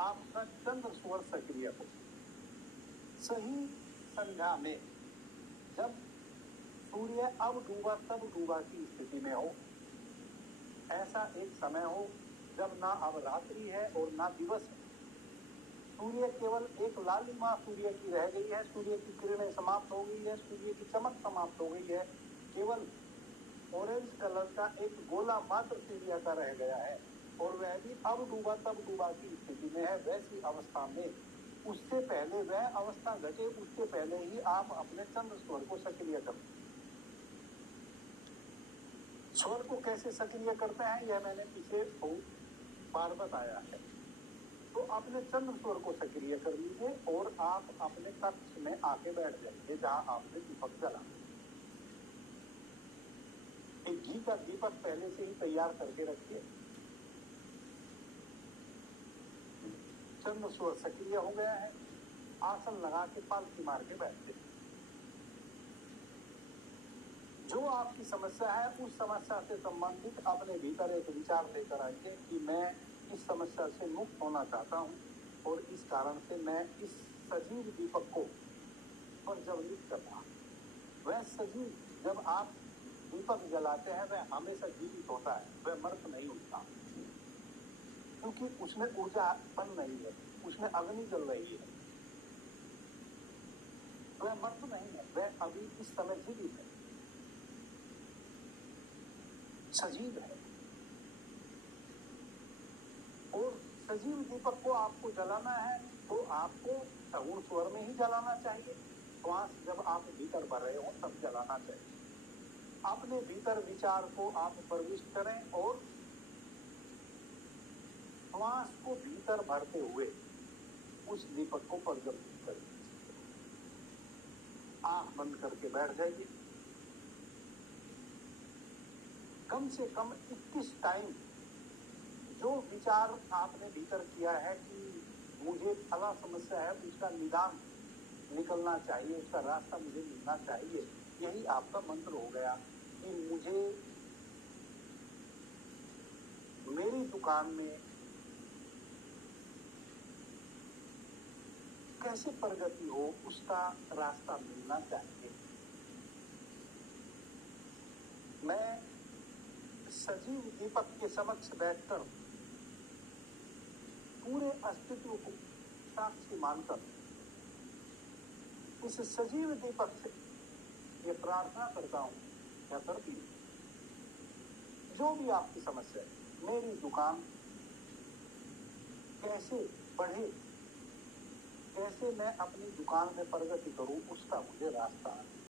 आपका चंद्र स्वर सक्रिय हो। सही संध्या में जब सूर्य अब डूबा तब डूबा की स्थिति में हो, ऐसा एक समय हो जब ना अब रात्रि है और ना दिवस है। सूर्य केवल एक लालिमा सूर्य की रह गई है, सूर्य की किरणें समाप्त हो गई है, सूर्य की चमक समाप्त हो गई है, केवल ऑरेंज कलर का एक गोला मात्र सूर्य का रह गया है और वह भी अब डूबा तब डूबा की स्थिति में है। वैसी अवस्था में उससे पहले वह अवस्था घटे, उससे पहले ही आप अपने चंद्र स्वर को सक्रिय करें। स्वर को कैसे सक्रिय करते हैं यह मैंने पीछे बार बताया है। तो अपने चंद्र स्वर को सक्रिय कर लीजिए और आप अपने कक्ष में आके बैठ जाइए जहां आपने दीपक जला। एक घी का दीपक पहले से ही तैयार करके रखिए। चंद्र स्वर सक्रिय हो गया है, आसन लगा के पालथी मार के बैठते। जो आपकी समस्या है उस समस्या से संबंधित अपने भीतर एक विचार लेकर आइए कि मैं इस समस्या से मुक्त होना चाहता हूं और इस कारण से मैं इस सजीव दीपक को प्रज्वलित कर रहा हूं। वह सजीव जब आप दीपक जलाते हैं वह हमेशा जीवित होता है, वह मृत नहीं होता, क्योंकि उसमें ऊर्जा बन रही है, उसमें अग्नि जल रही है। वह मृत नहीं है, वह अभी इस समय जीवित है, सजीव है। और सजीव दीपक को आपको जलाना है तो आपको सगुण स्वर में ही जलाना चाहिए। श्वास जब आप भीतर भर रहे हो तब जलाना चाहिए। अपने भीतर विचार को आप प्रविष्ट करें और श्वास को भीतर भरते हुए उस दीपक को प्रज्वलित करें। आंख बंद करके बैठ जाइए। कम से कम 21 टाइम जो विचार आपने भीतर किया है कि मुझे फला समस्या है, उसका निदान निकलना चाहिए, उसका रास्ता मुझे मिलना चाहिए, यही आपका मंत्र हो गया कि मुझे मेरी दुकान में कैसे प्रगति हो उसका रास्ता मिलना चाहिए। मैं सजीव दीपक के समक्ष बैठकर पूरे अस्तित्व को साक्षी मानकर इस सजीव दीपक से ये प्रार्थना करता हूं या करती हूं, जो भी आपकी समस्या है, मेरी दुकान कैसे बढ़े, कैसे मैं अपनी दुकान में प्रगति करूं, उसका मुझे रास्ता